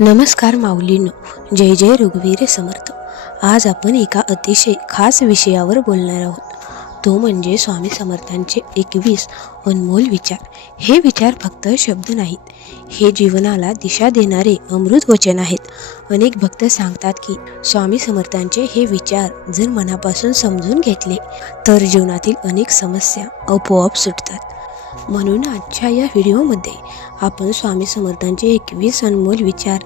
नमस्कार माऊलींनो, जय जय रघुवीर समर्थ. आज आपण एका अतिशय खास विषयावर बोलणार आहोत. तो म्हणजे स्वामी समर्थांचे 21 अनमोल विचार. हे विचार फक्त शब्द नाहीत, हे जीवनाला दिशा देणारे अमृत वचन आहेत. अनेक भक्त सांगतात की स्वामी समर्थांचे हे विचार जर मनापासून समजून घेतले तर जीवनातील अनेक समस्या आपोआप सुटतात. म्हणून आजच्या या व्हिडिओमध्ये आपण स्वामी समर्थांचे 21 अनमोल विचार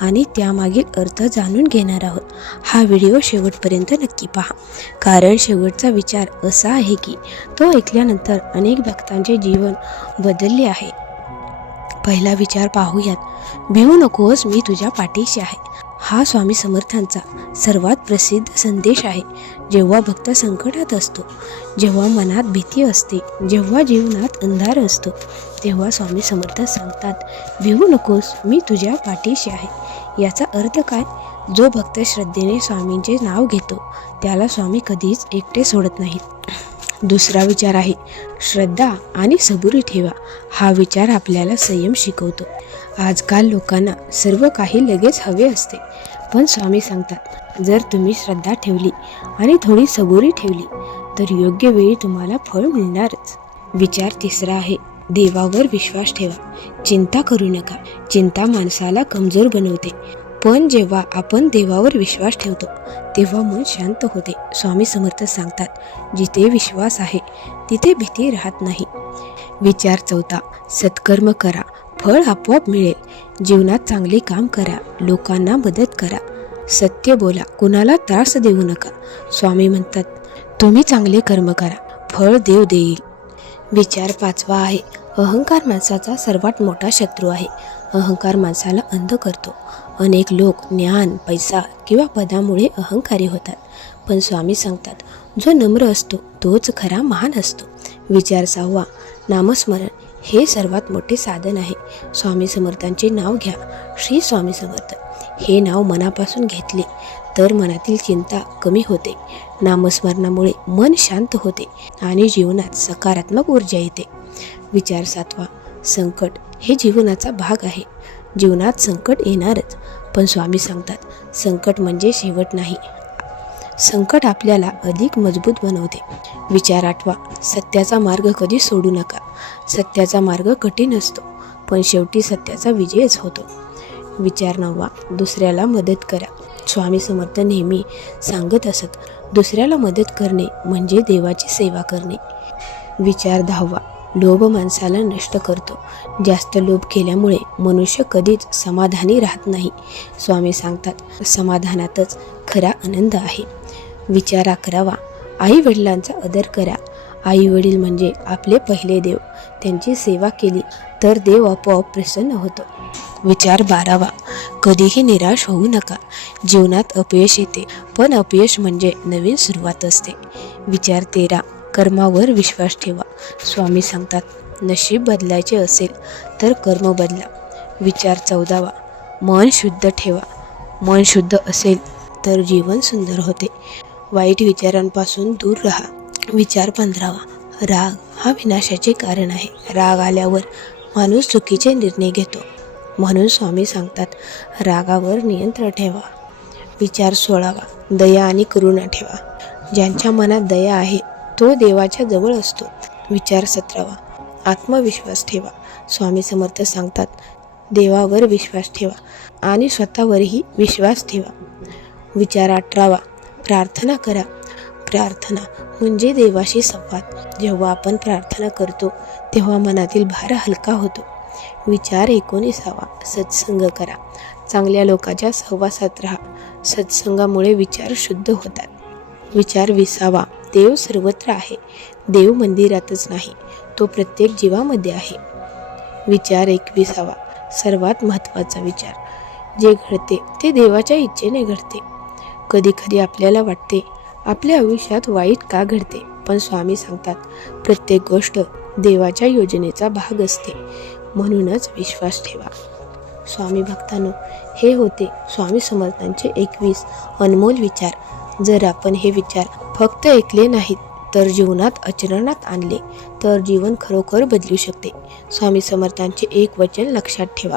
आणि त्यामागील अर्थ जाणून घेणार आहोत. हा व्हिडिओ शेवटपर्यंत नक्की पहा, कारण शेवटचा विचार असा आहे की तो ऐकल्यानंतर अनेक भक्तांचे जीवन बदलले आहे. पहिला विचार पाहूयात. भिवू नकोस, मी तुझ्या पाठीशी आहे. हा स्वामी समर्थांचा सर्वात प्रसिद्ध संदेश आहे. जेव्हा भक्त संकटात असतो, जेव्हा मनात भीती असते, जेव्हा जीवनात अंधार असतो, तेव्हा स्वामी समर्थ सांगतात, भिवू नकोस, मी तुझ्या पाठीशी आहे. याचा अर्थ काय? जो भक्त श्रद्धेने स्वामींचे नाव घेतो त्याला स्वामी कधीच एकटे सोडत नाहीत. दुसरा विचार आहे, श्रद्धा आणि सबुरी ठेवा. हा विचार आपल्याला संयम शिकवतो. आजकाल लोकांना सर्व काही लगेच हवे असते, पण स्वामी सांगतात, जर तुम्ही श्रद्धा ठेवली आणि थोडी सबुरी ठेवली तर योग्य वेळी तुम्हाला फळ मिळणारच. विचार तिसरा आहे, देवावर विश्वास ठेवा. चिंता करू नका. चिंता माणसाला कमजोर बनवते, पण जेव्हा आपण देवावर विश्वास ठेवतो तेव्हा मन शांत होते. स्वामी समर्थ सांगतात, जिथे विश्वास आहे तिथे भीती राहत नाही. विचार चौथा, सत्कर्म करा, फळ आपोआप मिळेल. जीवनात चांगले काम करा, लोकांना मदत करा, सत्य बोला, कुणाला त्रास देऊ नका. स्वामी म्हणतात, तुम्ही चांगले कर्म करा, फळ देव देईल. विचार पाचवा आहे, अहंकार माणसाचा सर्वात मोठा शत्रू आहे. अहंकार माणसाला अंध करतो. अनेक लोक ज्ञान, पैसा किंवा पदामुळे अहंकारी होतात, पण स्वामी सांगतात, जो नम्र असतो तोच खरा महान असतो. विचार सहावा, नामस्मरण हे सर्वात मोठे साधन आहे. स्वामी समर्थांचे नाव घ्या. श्री स्वामी समर्थ हे नाव मनापासून घेतले तर मनातील चिंता कमी होते. नामस्मरणामुळे मन शांत होते आणि जीवनात सकारात्मक ऊर्जा येते. विचार सातवा, संकट हे जीवनाचा भाग आहे. जीवनात संकट येणारच, पण स्वामी सांगतात, संकट म्हणजे शेवट नाही. संकट आपल्याला अधिक मजबूत बनवते. विचार आठवा, सत्याचा मार्ग कधी सोडू नका. सत्याचा मार्ग कठीण असतो, पण शेवटी सत्याचा विजयच होतो. विचार नववा, दुसऱ्याला मदत करा. स्वामी समर्थ नेहमी सांगत असत, दुसऱ्याला मदत करणे म्हणजे देवाची सेवा करणे. विचार दहावा, लोभ माणसाला नष्ट करतो. जास्त लोभ केल्यामुळे मनुष्य कधीच समाधानी राहत नाही. स्वामी सांगतात, समाधानातच खरा आनंद आहे. विचार अकरावा, आई वडिलांचा आदर करा. आई वडील म्हणजे आपले पहिले देव. त्यांची सेवा केली तर देव आपोआप प्रसन्न होतो. विचार बारावा, कधीही निराश होऊ नका. जीवनात अपयश येते, पण अपयश म्हणजे नवीन सुरुवात असते. विचार तेरा, कर्मावर विश्वास ठेवा. स्वामी सांगतात, नशीब बदलायचे असेल तर कर्म बदला. विचार चौदावा, मन शुद्ध ठेवा. मन शुद्ध असेल तर जीवन सुंदर होते. वाईट विचारांपासून दूर राहा. विचार 15वा, राग हा विनाशाचे कारण आहे. राग आल्यावर माणूस चुकीचे निर्णय घेतो, म्हणून स्वामी सांगतात, रागावर नियंत्रण ठेवा. विचार 16वा, दया आणि करुणा ठेवा. ज्यांच्या मनात दया आहे तो देवाच्या जवळ असतो. विचार 17वा, आत्मविश्वास ठेवा. स्वामी समर्थ सांगतात, देवावर विश्वास ठेवा आणि स्वतःवरही विश्वास ठेवा. विचार 18वा, प्रार्थना करा. प्रार्थना म्हणजे देवाशी संवाद. जेव्हा आपण प्रार्थना करतो तेव्हा मनातील भार हलका होतो. विचार 19वा, सत्संग करा. चांगल्या लोकांच्या सहवासात राहा. सत्संगामुळे विचार शुद्ध होतात. विचार 20वा, देव सर्वत्र आहे. देव मंदिरातच नाही, तो प्रत्येक जीवामध्ये आहे. विचार 21वा, सर्वात महत्त्वाचा विचार, जे घडते ते देवाच्या इच्छेने घडते. कधी कधी आपल्याला वाटते आपल्या आयुष्यात वाईट का घडते, पण स्वामी सांगतात, प्रत्येक गोष्ट देवाच्या योजनेचा भाग असते. म्हणूनच विश्वास ठेवा. स्वामी भक्तांनो, हे होते स्वामी समर्थांचे 21 अनमोल विचार. जर आपण हे विचार फक्त ऐकले नाहीत तर जीवनात आचरणात आणले तर जीवन खरोखर बदलू शकते. स्वामी समर्थांचे एक वचन लक्षात ठेवा,